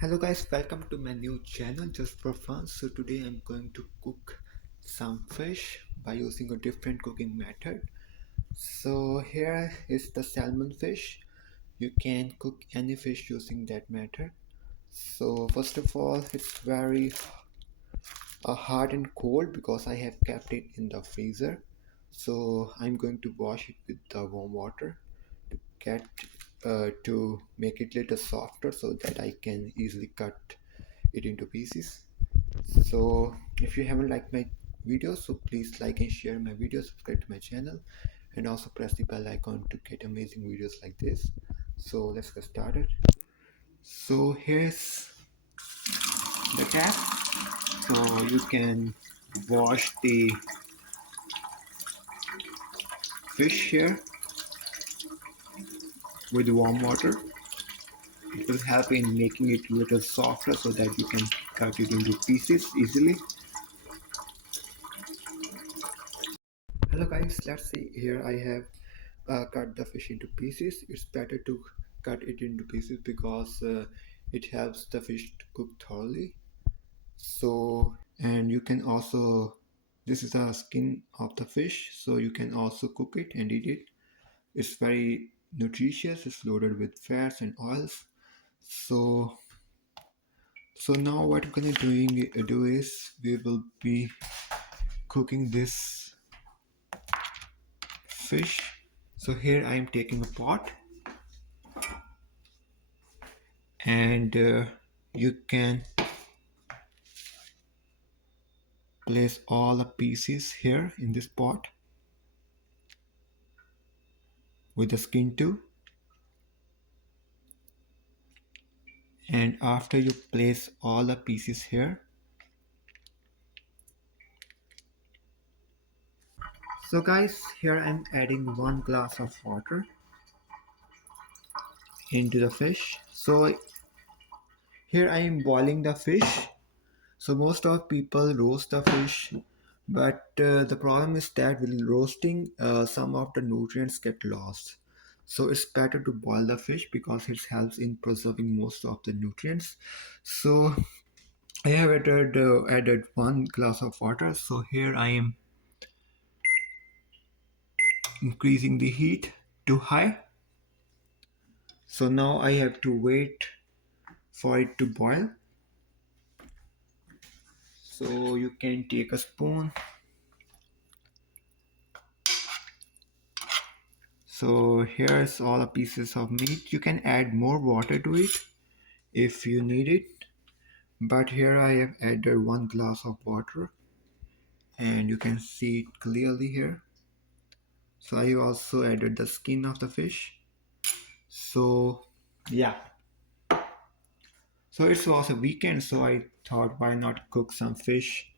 Hello guys, welcome to my new channel just for fun. So today I'm going to cook some fish by using a different cooking method. So here is the salmon fish. You can cook any fish using that method. So first of all, it's very hard and cold because I have kept it in the freezer. So I'm going to wash it with the warm water to get to make it little softer so that I can easily cut it into pieces. So if you haven't liked my video, so please like and share my video, subscribe to my channel, and also press the bell icon to get amazing videos like this. So let's get started. So here's the tap. So you can wash the fish here with warm water. It will help in making it a little softer so that you can cut it into pieces easily. Hello guys, let's see here I have cut the fish into pieces. It's better to cut it into pieces because it helps the fish to cook thoroughly. So, and you can also, this is the skin of the fish, so you can also cook it and eat it. It's very nutritious. It's loaded with fats and oils. So, now what we're gonna do is we will be cooking this fish. So here I am taking a pot, and you can place all the pieces here in this pot with the skin too. And after you place all the pieces here, so guys, here I'm adding 1 glass of water into the fish. So here I am boiling the fish. So most of people roast the fish, but the problem is that with roasting, some of the nutrients get lost. So it's better to boil the fish because it helps in preserving most of the nutrients. So I have added 1 glass of water. So here I am increasing the heat to high. So now I have to wait for it to boil. So you can take a spoon. So here's all the pieces of meat. You can add more water to it if you need it. But here I have added 1 glass of water and you can see it clearly here. So I also added the skin of the fish. So yeah. So it was a weekend, so I thought why not cook some fish.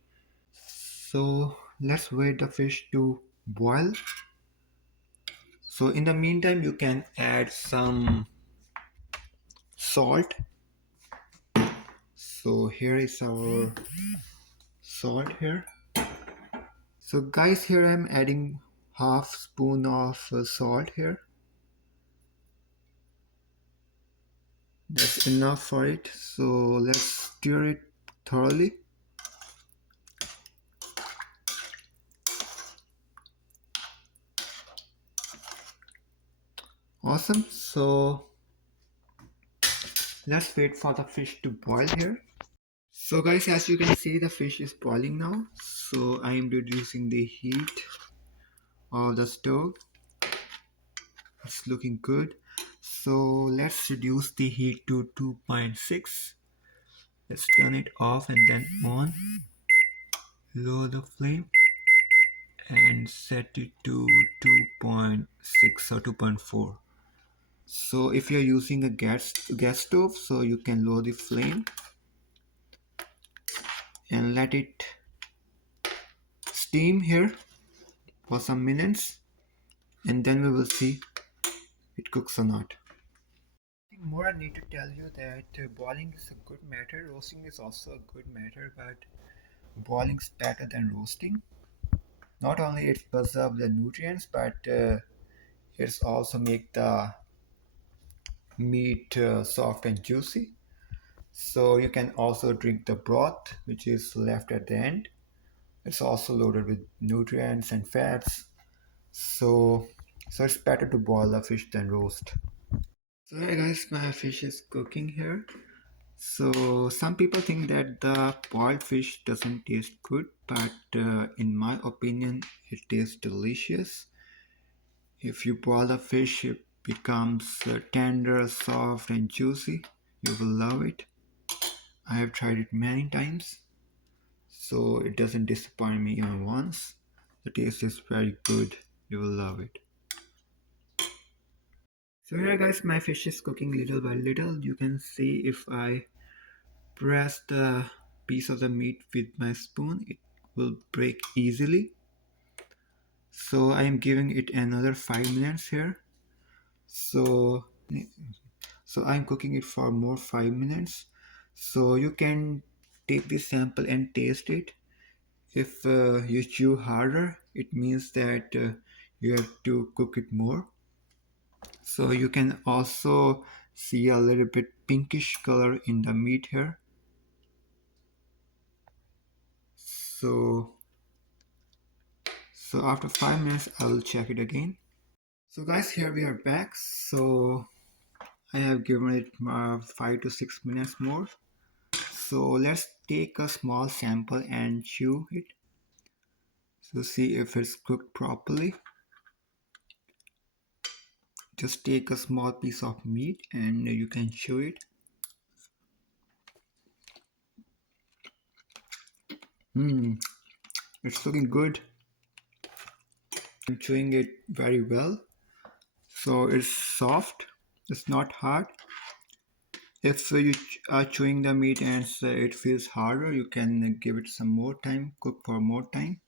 So let's wait the fish to boil. So in the meantime, you can add some salt. So here is our salt here. So guys, here I'm adding half spoon of salt here. That's enough for it. So let's stir it thoroughly. Awesome. So let's wait for the fish to boil here. So guys, as you can see, the fish is boiling now. So I am reducing the heat of the stove. It's looking good. So let's reduce the heat to 2.6. Let's turn it off and then on. Lower the flame and set it to 2.6 or 2.4. So if you're using a gas stove, so you can lower the flame and let it steam here for some minutes, and then we will see it cooks or not. More I need to tell you that boiling is a good matter, roasting is also a good matter, but boiling is better than roasting. Not only it preserves the nutrients, but it's also make the meat soft and juicy. So you can also drink the broth, which is left at the end. It's also loaded with nutrients and fats. So, so it's better to boil the fish than roast. So hey guys, my fish is cooking here. So some people think that the boiled fish doesn't taste good, but in my opinion, it tastes delicious. If you boil the fish, it becomes tender, soft, and juicy. You will love it. I have tried it many times, so it doesn't disappoint me even once. The taste is very good. You will love it. So here guys, my fish is cooking little by little. You can see if I press the piece of the meat with my spoon, it will break easily. So I am giving it another 5 minutes here. So I'm cooking it for more 5 minutes. So you can take this sample and taste it. If you chew harder, it means that you have to cook it more. So you can also see a little bit pinkish color in the meat here. So after 5 minutes, I will check it again. So guys, here we are back. So I have given it 5 to 6 minutes more. So let's take a small sample and chew it. So see if it's cooked properly. Just take a small piece of meat and you can chew it. It's looking good. I'm chewing it very well. So it's soft. It's not hard. If you are chewing the meat and it feels harder, you can give it some more time, cook for more time.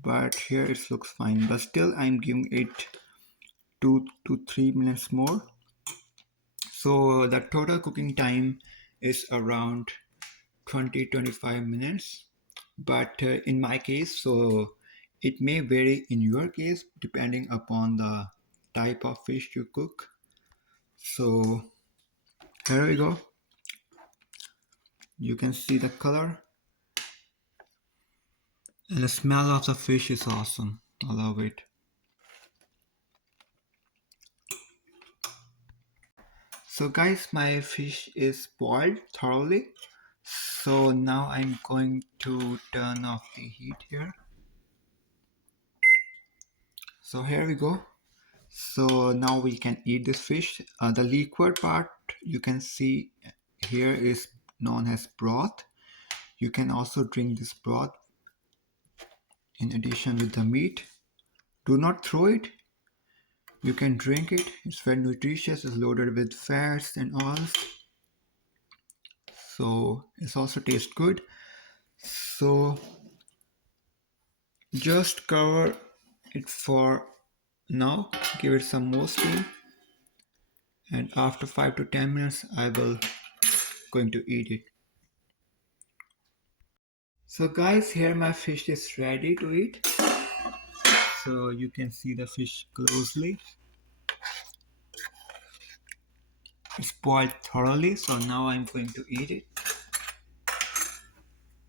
But here it looks fine. But still, I'm giving it 2 to 3 minutes more. So the total cooking time is around 20-25 minutes. But in my case, so it may vary in your case depending upon the type of fish you cook. So here we go. You can see the color and the smell of the fish is awesome. I love it. So guys, my fish is boiled thoroughly. So now I'm going to turn off the heat here. So here we go. So now we can eat this fish. The liquid part you can see here is known as broth. You can also drink this broth in addition with the meat. Do not throw it. You can drink it. It's very nutritious. It's loaded with fats and oils. So it also tastes good. So just cover it for now. Give it some more steam. And after 5 to 10 minutes, I will going to eat it. So guys, here my fish is ready to eat. So you can see the fish closely. It's boiled thoroughly, so now I'm going to eat it.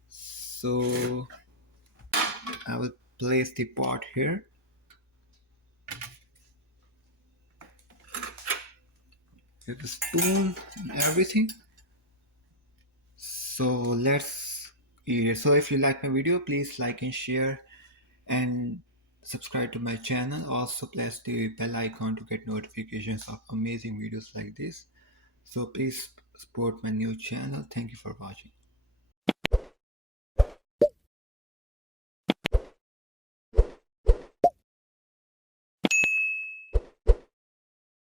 So I will place the pot here. With a spoon and everything. So let's eat it. So if you like my video, please like and share and subscribe to my channel. Also press the bell icon to get notifications of amazing videos like this. So please support my new channel. Thank you for watching.